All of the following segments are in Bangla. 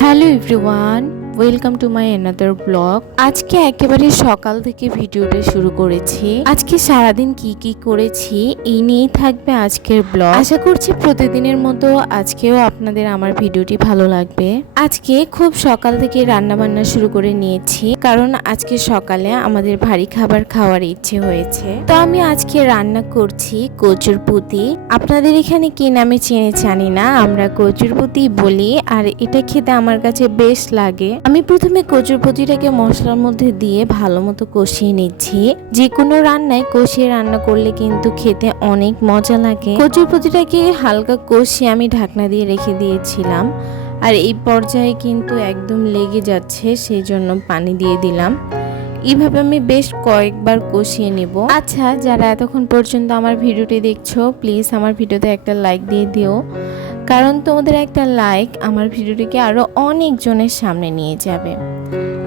Hello everyone, welcome to my another blog. আজকে একেবারে সকাল থেকে ভিডিওটা শুরু করেছি। আজকে সারাদিন কি কি করেছি এই নিয়েই থাকবে আজকের ব্লগ। আশা করছি প্রতিদিনের মতো আজকেও আপনাদের আমার ভিডিওটি ভালো লাগবে। আজকে খুব সকাল থেকে রান্না বান্না শুরু করে নিয়েছি, কারণ আজকে সকালে আমাদের ভারী খাবার খাওয়ার ইচ্ছে হয়েছে। তো আমি আজকে রান্না করছি কচুরপুতি। আপনাদের এখানে কি নামে চেনে জানি না, আমরা কচুরপুতি বলি। আর এটা খেতে আমার কাছে বেশ লাগে। আমি প্রথমে কচুরপুতিটাকে মশলার মধ্যে দিয়ে ভালো মতো কষিয়ে নিচ্ছি। যে কোনো রান্নায় কষিয়ে রান্না করলে কিন্তু খেতে অনেক মজা লাগে। কচুরপুতিটাকে হালকা কষিয়ে আমি ঢাকনা দিয়ে রেখে দিয়েছিলাম। আর এই পর্যায়ে কিন্তু একদম লেগে যাচ্ছে, সেই জন্য পানি দিয়ে দিলাম। এইভাবে আমি বেশ কয়েকবার কষিয়ে নিব। আচ্ছা, যারা এতক্ষণ পর্যন্ত আমার ভিডিওটি দেখছো, প্লিজ আমার ভিডিওতে একটা লাইক দিয়ে দিও, কারণ তোমাদের একটা লাইক আমার ভিডিওটিকে আরও অনেক জনের সামনে নিয়ে যাবে।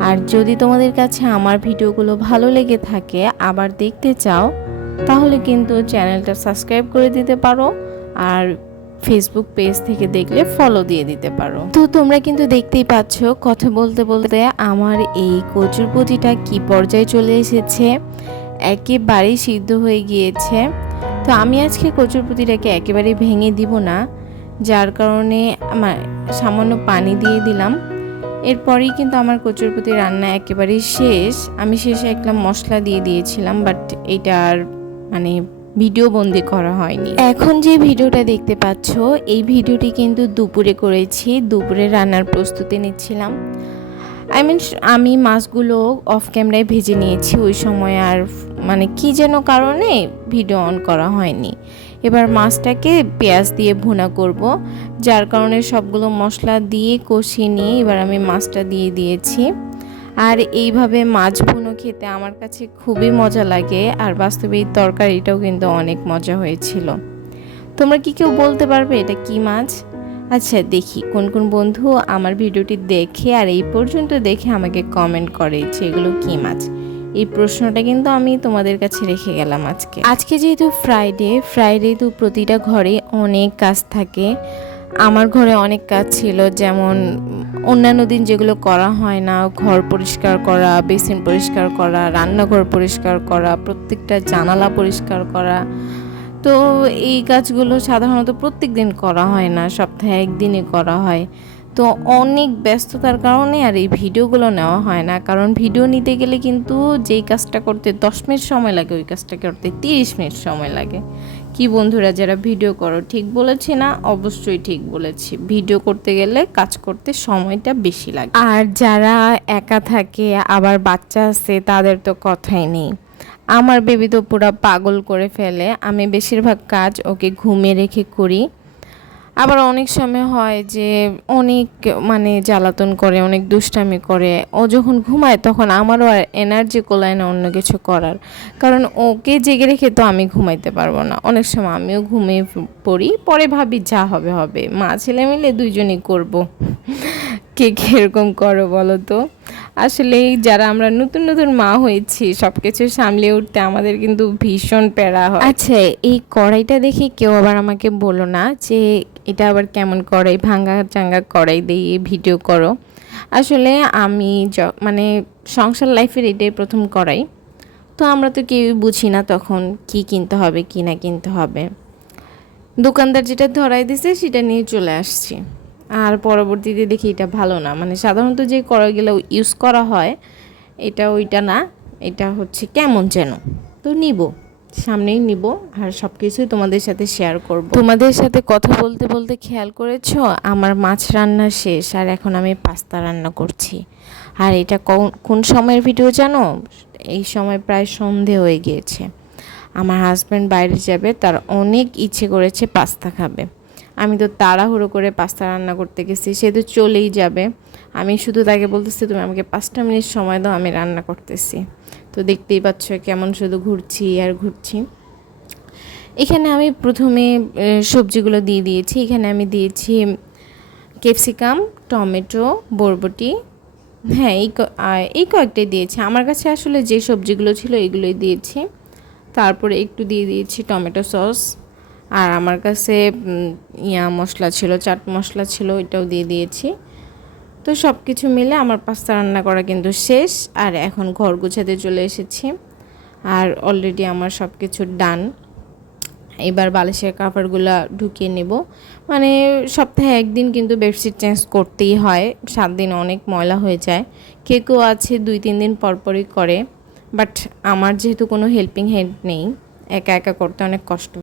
আর যদি তোমাদের কাছে আমার ভিডিওগুলো ভালো লেগে থাকে, আবার দেখতে চাও, তাহলে কিন্তু চ্যানেলটা সাবস্ক্রাইব করে দিতে পারো। আর ফেসবুক পেজ থেকে দেখলে ফলো দিয়ে দিতে পারো। তো তোমরা কিন্তু দেখতেই পাচ্ছ, কথা বলতে বলতে আমার এই কচুরপুতিটা কি পর্যায়ে চলে এসেছে, একেবারেই সিদ্ধ হয়ে গিয়েছে। তো আমি আজকে কচুরপুতিটাকে একেবারে ভেঙে দিব না, যার কারণে আমার সামান্য পানি দিয়ে দিলাম। এরপরেই কিন্তু আমার কচুরপুতি রান্না একেবারেই শেষ। আমি শেষে একটা মশলা দিয়ে দিয়েছিলাম, বাট এটা আর মানে ভিডিও বন্দি করা হয়নি। এখন যে ভিডিওটা দেখতে পাচ্ছ, এই ভিডিওটি কিন্তু দুপুরে করেছি। দুপুরে রান্নার প্রস্তুতি নিচ্ছিলাম। আমি মাছগুলো অফ ক্যামেরায় ভেজে নিয়েছি ওই সময়, আর মানে কি যেন কারণে ভিডিও অন করা হয়নি। এবার মাছটাকে পেঁয়াজ দিয়ে ভুনা করব, যার কারণে সবগুলো মশলা দিয়ে কষিয়ে নিয়ে এবার আমি মাছটা দিয়ে দিয়েছি। আর এইভাবে মাছ ভুনো খেতে আমার কাছে খুবই মজা লাগে, আর বাস্তবে এই তরকারিটাও কিন্তু অনেক মজা হয়েছিল। তোমরা কি কেউ বলতে পারবে এটা কি মাছ? আচ্ছা, দেখি কোন কোন বন্ধু আমার ভিডিওটি দেখে আর এই পর্যন্ত দেখে আমাকে কমেন্ট করে যে এগুলো কি মাছ। এই প্রশ্নটা কিন্তু আমি তোমাদের কাছে রেখে গেলাম। আজকে যেহেতু ফ্রাইডে তো প্রতিটা ঘরে অনেক কাজ থাকে। আমার ঘরে অনেক কাজ ছিল, যেমন অন্যান্য দিন যেগুলো করা হয় না, ঘর পরিষ্কার করা, বেসিন পরিষ্কার করা, রান্নাঘর পরিষ্কার করা, প্রত্যেকটা জানালা পরিষ্কার করা। তো এই কাজগুলো সাধারণত প্রত্যেক দিন করা হয় না, সপ্তাহে একদিনে করা হয়। তো অনেক ব্যস্ততার কারণে আর এই ভিডিওগুলো নেওয়া হয় না, কারণ ভিডিও নিতে গেলে কিন্তু যেই কাজটা করতে 10 মিনিট সময় লাগে, ওই কাজটা করতে 30 মিনিট সময় লাগে। কি বন্ধুরা যারা ভিডিও করো, ঠিক বলেছি না? অবশ্যই ঠিক বলেছি। ভিডিও করতে গেলে কাজ করতে সময়টা বেশি লাগে। আর যারা একা থাকে, আবার বাচ্চা আছে, তাদের তো কথাই নেই। আমার বেবি তো পুরো পাগল করে ফেলে। আমি বেশিরভাগ কাজ ওকে ঘুমিয়ে রেখে করি। আবার অনেক সময় হয় যে অনেক জ্বালাতন করে, অনেক দুষ্টামি করে। ও যখন ঘুমায় তখন আমারও আর এনার্জি কোলায় না অন্য কিছু করার, কারণ ওকে জেগে রেখে তো আমি ঘুমাইতে পারবো না। অনেক সময় আমিও ঘুমিয়ে পড়ি, পরে ভাবি যা হবে হবে, মা ছেলে মিলে দুইজনই করব। কে কীরকম করো বলো তো? আসলে যারা আমরা নতুন নতুন মা হয়েছি, সব কিছু সামলে উঠতে আমাদের কিন্তু ভীষণ প্যারা হয়। আচ্ছা, এই কড়াইটা দেখে কেউ আবার আমাকে বলো না যে এটা আবার কেমন কড়াই, ভাঙ্গা চাঙ্গা কড়াই দিয়ে ভিডিও করো। আসলে আমি সংসার লাইফের এটাই প্রথম কড়াই। তো আমরা তো কেউই বুঝি না তখন কি কিনতে হবে কি না কিনতে হবে। দোকানদার যেটা ধরাই দিছে সেটা নিয়ে চলে আসছি। আর পরবর্তীতে দেখি এটা ভালো না, সাধারণত যে কড়াইগুলো ইউজ করা হয় এটা ওইটা না, এটা হচ্ছে কেমন যেন। তো সামনেই নিব, আর সব কিছুই তোমাদের সাথে শেয়ার করব। তোমাদের সাথে কথা বলতে বলতে খেয়াল করেছো আমার মাছ রান্না শেষ, আর এখন আমি পাস্তা রান্না করছি। আর এটা কোন সময়ের ভিডিও জানো? এই সময় প্রায় সন্ধে হয়ে গিয়েছে। আমার হাজব্যান্ড বাইরে যাবে, তার অনেক ইচ্ছে করেছে পাস্তা খাবে। আমি তো তাড়াহুড়ো করে পাস্তা রান্না করতে গেছি, সে তো চলেই যাবে। আমি শুধু তাকে বলতেছি তুমি আমাকে 5টা মিনিট সময় দাও, আমি রান্না করতেছি। তো দেখতেই পাচ্ছ কেমন শুধু ঘুরছি আর ঘুরছি। এখানে আমি প্রথমে সবজিগুলো দিয়ে দিয়েছি। এখানে আমি দিয়েছি ক্যাপসিকাম, টমেটো, বরবটি। হ্যাঁ, এই কয়েকটাই দিয়েছি। আমার কাছে আসলে যে সবজিগুলো ছিল এগুলোই দিয়েছি। তারপরে একটু দিয়ে দিয়েছি টমেটো সস, আর আমার কাছে মশলা ছিল, চাট মশলা ছিল, এটাও দিয়ে দিয়েছি। তো সব কিছু মিলে আমার পাস্তা রান্না করা কিন্তু শেষ। আর এখন ঘর গুছাতে চলে এসেছি। আর অলরেডি আমার সব কিছু ডান। এবার বালিশের কাভারগুলো ঢুকিয়ে নেব। মানে সপ্তাহে একদিন কিন্তু বেডশিট চেঞ্জ করতেই হয়, 7 দিন অনেক ময়লা হয়ে যায়। কেউ আছে 2-3 দিন পরপরই করে, বাট আমার যেহেতু কোনো হেল্পিং হ্যান্ড নেই, একা একা করতে অনেক কষ্ট।